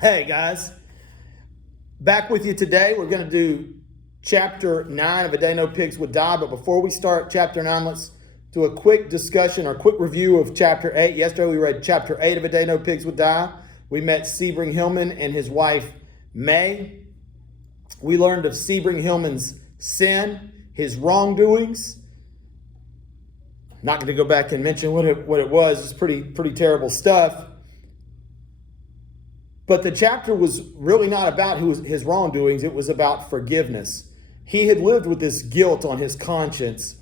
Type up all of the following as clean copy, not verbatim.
Hey guys, back with you today. We're going to do chapter 9 of A Day No Pigs Would Die. But before we start chapter 9, let's do a quick discussion or quick review of chapter 8. Yesterday we read chapter 8 of A Day No Pigs Would Die. We met Sebring Hillman and his wife May. We learned of Sebring Hillman's sin, his wrongdoings. Not going to go back and mention what it was. It's pretty terrible stuff. But the chapter was really not about his wrongdoings. It was about forgiveness. He had lived with this guilt on his conscience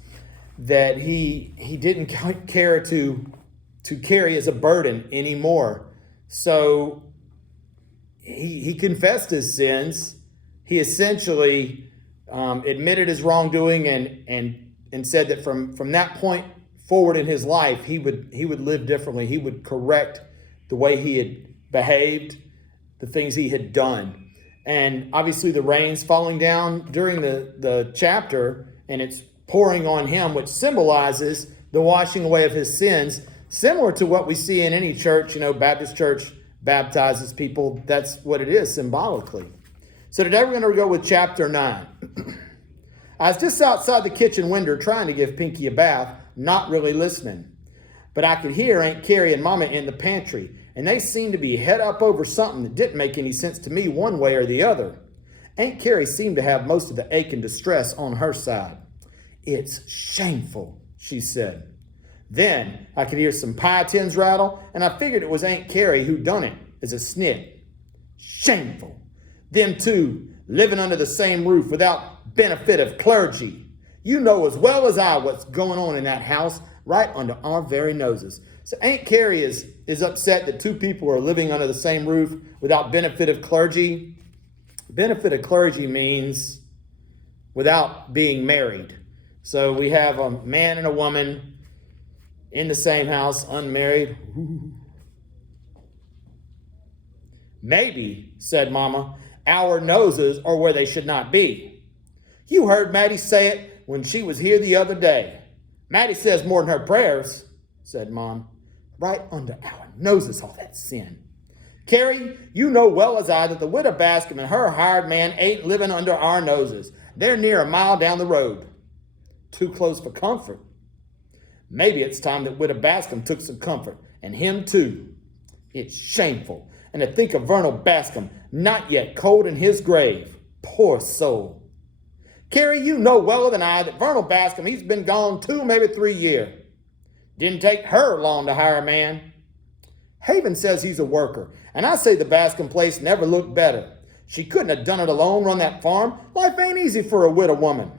that he didn't care to carry as a burden anymore. So he confessed his sins. He essentially admitted his wrongdoing and said that from that point forward in his life, he would live differently. He would correct the way he had behaved, the things he had done. And obviously the rain's falling down during the chapter, and it's pouring on him, which symbolizes the washing away of his sins, similar to what we see in any church. Baptist church baptizes people. That's what it is symbolically. So today we're going to go with chapter 9. I was just outside the kitchen window trying to give Pinkie a bath, not really listening. But I could hear Aunt Carrie and Mama in the pantry, and they seemed to be head up over something that didn't make any sense to me one way or the other. Aunt Carrie seemed to have most of the ache and distress on her side. "It's shameful," she said. Then I could hear some pie tins rattle, and I figured it was Aunt Carrie who done it as a snit. Shameful. Them two living under the same roof without benefit of clergy. You know as well as I what's going on in that house right under our very noses. So Aunt Carrie is upset that two people are living under the same roof without benefit of clergy. Benefit of clergy means without being married. So we have a man and a woman in the same house, unmarried. Ooh. "Maybe," said Mama, "our noses are where they should not be. You heard Maddie say it when she was here the other day. Maddie says more than her prayers," said Mom. "Right under our noses, all that sin. Carrie, you know well as I that the widow Bascom and her hired man ain't living under our noses. They're near a mile down the road. Too close for comfort. Maybe it's time that widow Bascom took some comfort, and him too. It's shameful. And to think of Vernal Bascom not yet cold in his grave. Poor soul. Carrie, you know well than I that Vernal Bascom, he's been gone 2, maybe 3 years. Didn't take her long to hire a man. Haven says he's a worker, and I say the Bascom place never looked better. She couldn't have done it alone, run that farm. Life ain't easy for a widow woman.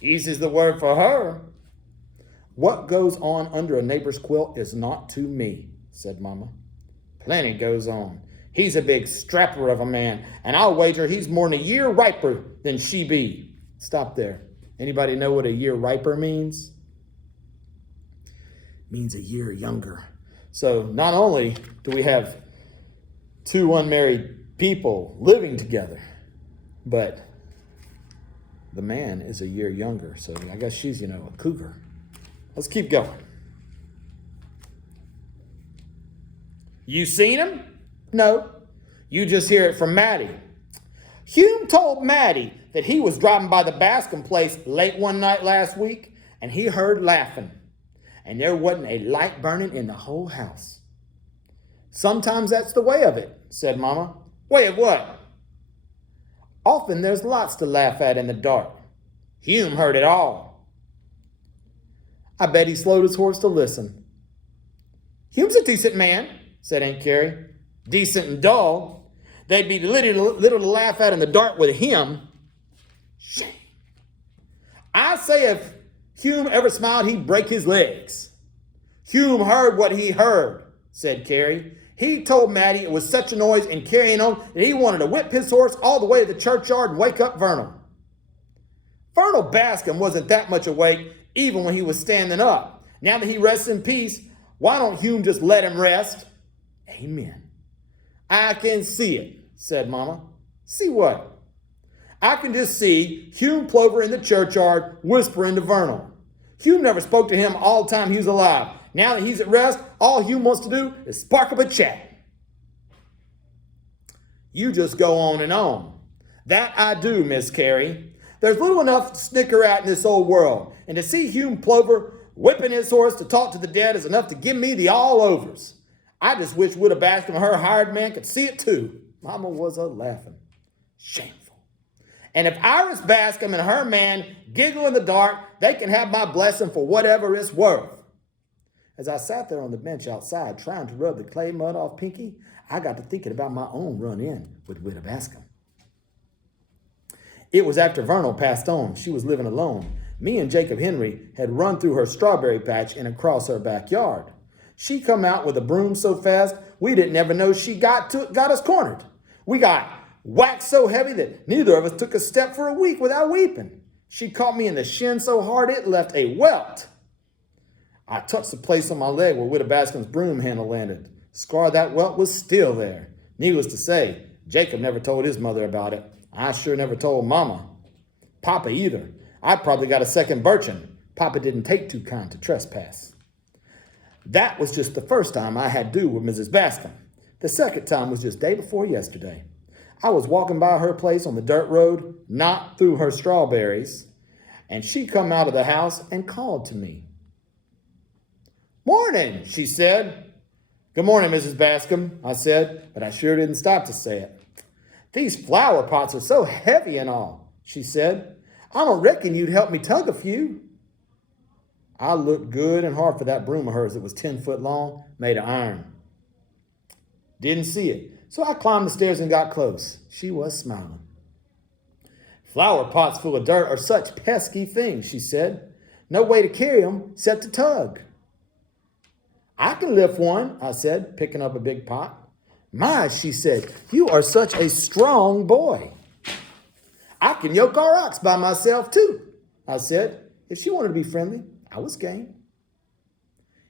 Easy's the word for her. What goes on under a neighbor's quilt is not to me," said Mama. "Plenty goes on. He's a big strapper of a man, and I'll wager he's more than a year riper than she be." Stop there. Anybody know what a year riper means? It means a year younger. So not only do we have two unmarried people living together, but the man is a year younger. So I guess she's, a cougar. Let's keep going. "You seen him?" "No. You just hear it from Maddie. Hume told Maddie that he was driving by the Bascom place late one night last week, and he heard laughing. And there wasn't a light burning in the whole house." "Sometimes that's the way of it," said Mama. "Way of what?" "Often there's lots to laugh at in the dark. Hume heard it all." "I bet he slowed his horse to listen." "Hume's a decent man," said Aunt Carrie. "Decent and dull. They'd be little to laugh at in the dark with him. Shame. I say if Hume ever smiled, he'd break his legs." "Hume heard what he heard," said Carrie. "He told Maddie it was such a noise and carrying on that he wanted to whip his horse all the way to the churchyard and wake up Vernal. Vernal Bascom wasn't that much awake even when he was standing up. Now that he rests in peace, why don't Hume just let him rest?" Amen. "I can see it," said Mama. "See what?" "I can just see Hume Plover in the churchyard whispering to Vernal. Hume never spoke to him all the time he was alive. Now that he's at rest, all Hume wants to do is spark up a chat." You just go on and on. That I do, Miss Carey. There's little enough to snicker at in this old world, and to see Hugh Plover whipping his horse to talk to the dead is enough to give me the all-overs. I just wish Widow Bascom and her hired man could see it too. Mama was a-laughing. Shameful. And if Iris Bascom and her man giggle in the dark, they can have my blessing for whatever it's worth. As I sat there on the bench outside trying to rub the clay mud off Pinkie, I got to thinking about my own run-in with Widow Bascom. It was after Vernal passed on. She was living alone. Me and Jacob Henry had run through her strawberry patch and across her backyard. She come out with a broom so fast, we didn't ever know she got us cornered. We got whacked so heavy that neither of us took a step for a week without weeping. She caught me in the shin so hard it left a welt. I touched the place on my leg where Widow Bascom's broom handle landed. Scar of that welt was still there. Needless to say, Jacob never told his mother about it. I sure never told Mama. Papa either. I probably got a second birchin'. Papa didn't take too kind to trespass. That was just the first time I had to do with Mrs. Bascom. The second time was just day before yesterday. I was walking by her place on the dirt road, not through her strawberries, and she come out of the house and called to me. "Morning," she said. "Good morning, Mrs. Bascom," I said, but I sure didn't stop to say it. "These flower pots are so heavy and all," she said. "I don't reckon you'd help me tug a few." I looked good and hard for that broom of hers that was 10 foot long, made of iron. Didn't see it, so I climbed the stairs and got close. She was smiling. "Flower pots full of dirt are such pesky things," she said. "No way to carry them except to tug." "I can lift one," I said, picking up a big pot. "My," she said, "you are such a strong boy." "I can yoke our ox by myself too," I said. If she wanted to be friendly, I was game.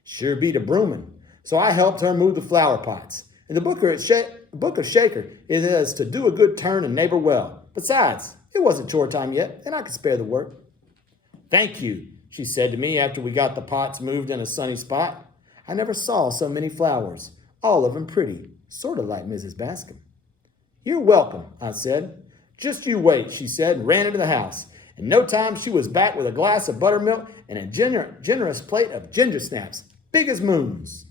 Sure beat a brooming, so I helped her move the flower pots. In the book of Shaker, it is to do a good turn and neighbor well. Besides, it wasn't chore time yet, and I could spare the work. "Thank you," she said to me after we got the pots moved in a sunny spot. I never saw so many flowers, all of them pretty, sort of like Mrs. Bascom. "You're welcome," I said. "Just you wait," she said, and ran into the house. In no time, she was back with a glass of buttermilk and a generous plate of ginger snaps, big as moons.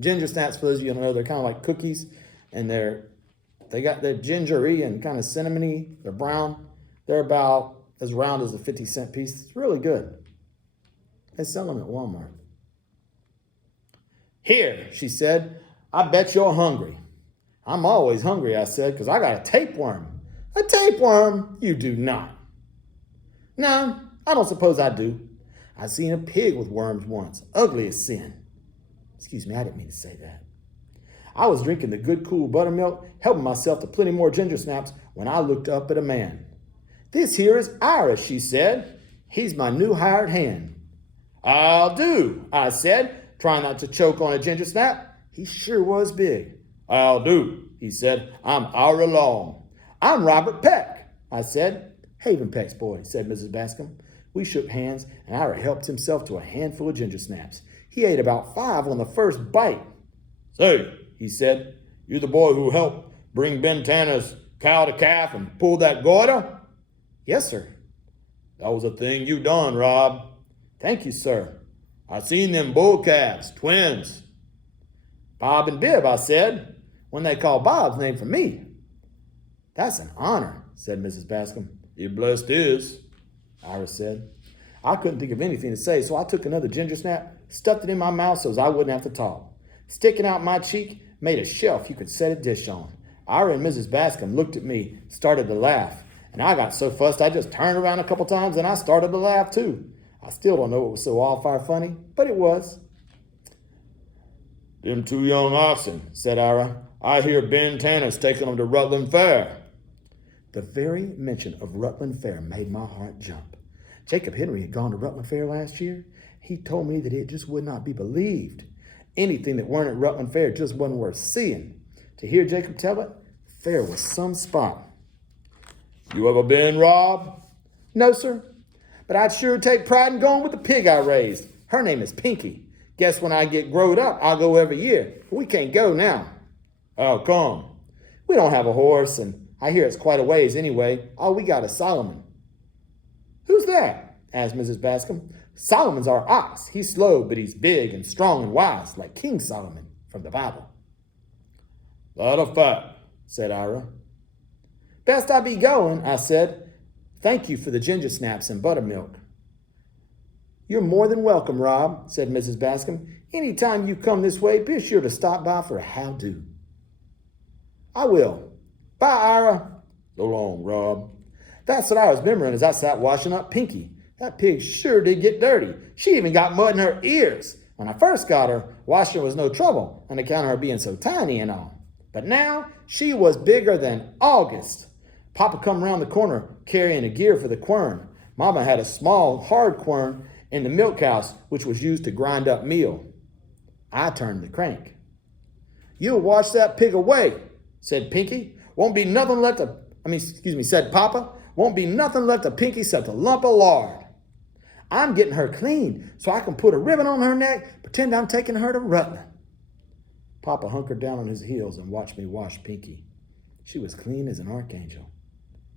Ginger snaps, for those of you who know, they're kind of like cookies, and they got the gingery and kind of cinnamony. They're brown. They're about as round as a 50-cent piece. It's really good. They sell them at Walmart. "Here," she said, "I bet you're hungry." "I'm always hungry," I said, "because I got a tapeworm." "A tapeworm? You do not." "No, I don't suppose I do. I seen a pig with worms once. Ugly as sin." Excuse me, I didn't mean to say that. I was drinking the good, cool buttermilk, helping myself to plenty more ginger snaps, when I looked up at a man. "This here is Iris," she said. "He's my new hired hand." "I'll do," I said, trying not to choke on a ginger snap. He sure was big. "I'll do," he said. "I'm Ira Long." "I'm Robert Peck," I said. "Haven Peck's boy," said Mrs. Bascom. We shook hands, and Ira helped himself to a handful of ginger snaps. He ate about 5 on the first bite. "Say," he said, "you the boy who helped bring Ben Tanner's cow to calf and pull that goiter?" "Yes, sir." "That was a thing you done, Rob." "Thank you, sir." "I seen them bull calves, twins." "Bob and Bib," I said. "When they call Bob's name for me." "That's an honor," said Mrs. Bascom. "You blessed is," Iris said. I couldn't think of anything to say, so I took another ginger snap, stuffed it in my mouth so as I wouldn't have to talk. Sticking out my cheek made a shelf you could set a dish on. Ira and Mrs. Bascom looked at me, started to laugh, and I got so fussed I just turned around a couple times and I started to laugh too. I still don't know what was so all-fire funny, but it was. "Them 2 young oxen," said Ira. "I hear Ben Tanner's taking them to Rutland Fair." The very mention of Rutland Fair made my heart jump. Jacob Henry had gone to Rutland Fair last year. He told me that it just would not be believed. Anything that weren't at Rutland Fair just wasn't worth seeing. To hear Jacob tell it, fair was some spot. "You ever been, Rob?" "No, sir. But I'd sure take pride in going with the pig I raised. Her name is Pinkie. Guess when I get growed up, I'll go every year. But we can't go now." "How come?" We don't have a horse, and I hear it's quite a ways anyway. All we got is Solomon. Who's that? Asked Mrs. Bascom. Solomon's our ox. He's slow, but he's big and strong and wise, like King Solomon from the Bible. Lot of fat, said Ira. Best I be going, I said. Thank you for the ginger snaps and buttermilk. You're more than welcome, Rob, said Mrs. Bascom. Any time you come this way, be sure to stop by for a how-do. I will. Bye, Ira. So long, Rob. That's what I was remembering as I sat washing up Pinkie. That pig sure did get dirty. She even got mud in her ears. When I first got her, washing was no trouble on account of her being so tiny and all. But now, she was bigger than August. Papa come around the corner carrying a gear for the quern. Mama had a small, hard quern in the milk house, which was used to grind up meal. I turned the crank. You'll wash that pig away, said Pinkie. Won't be nothing left of, said Papa. Won't be nothing left of Pinkie except a lump of lard. I'm getting her clean so I can put a ribbon on her neck, pretend I'm taking her to Rutland. Papa hunkered down on his heels and watched me wash Pinkie. She was clean as an archangel.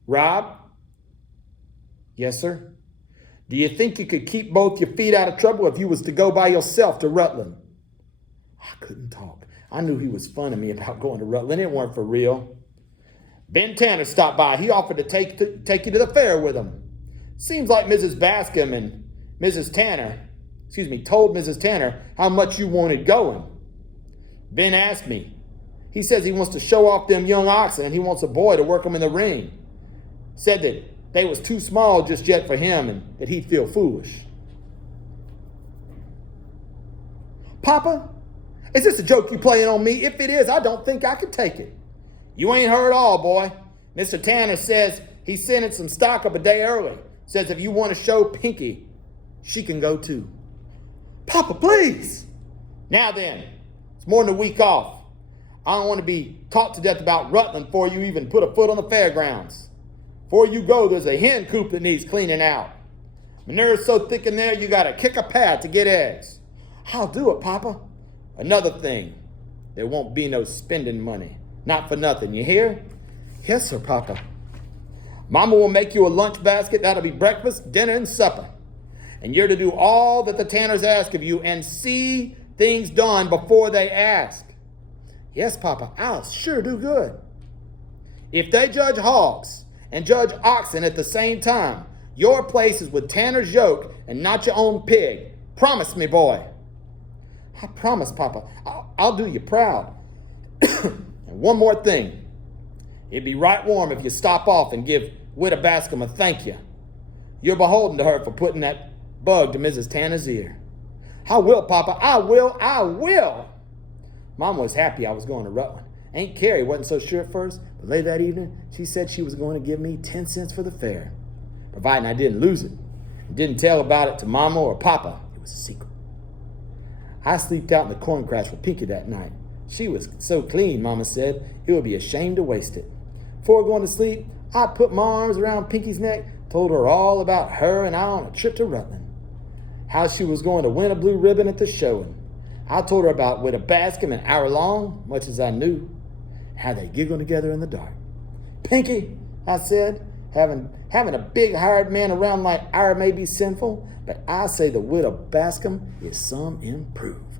Rob? Yes, sir? Do you think you could keep both your feet out of trouble if you was to go by yourself to Rutland? I couldn't talk. I knew he was funning me about going to Rutland. It weren't for real. Ben Tanner stopped by. He offered to take you to the fair with him. Seems like Mrs. Bascom and told Mrs. Tanner how much you wanted going. Ben asked me. He says he wants to show off them young oxen and he wants a boy to work them in the ring. Said that they was too small just yet for him and that he'd feel foolish. Papa, is this a joke you playing on me? If it is, I don't think I could take it. You ain't heard all, boy. Mr. Tanner says he sent in some stock up a day early. Says if you want to show Pinkie, she can go too. Papa, please. Now then, it's more than a week off. I don't want to be taught to death about Rutland before you even put a foot on the fairgrounds. Before you go, there's a hen coop that needs cleaning out. Manure's so thick in there, you got to kick a pad to get eggs. I'll do it, Papa. Another thing, there won't be no spending money. Not for nothing, you hear? Yes, sir, Papa. Mama will make you a lunch basket. That'll be breakfast, dinner, and supper. And you're to do all that the Tanners ask of you and see things done before they ask. Yes, Papa, I'll sure do good. If they judge hogs and judge oxen at the same time, your place is with Tanner's yoke and not your own pig. Promise me, boy. I promise, Papa. I'll do you proud. And one more thing. It'd be right warm if you stop off and give Widow Bascom a thank you. You're beholden to her for putting that bug to Mrs. Tanner's ear. I will, Papa. I will. Mom was happy I was going to Rutland. Aunt Carrie wasn't so sure at first, but later that evening, she said she was going to give me 10 cents for the fare, providing I didn't lose it. And didn't tell about it to Mama or Papa. It was a secret. I slept out in the corn crash with Pinkie that night. She was so clean, Mama said, it would be a shame to waste it. Before going to sleep, I put my arms around Pinkie's neck, told her all about her and I on a trip to Rutland. How she was going to win a blue ribbon at the showing. I told her about Widow Bascom and Ira Long, much as I knew, how they giggled together in the dark. Pinkie, I said, having a big hired man around like Ira may be sinful, but I say the Widow Bascom is some improved.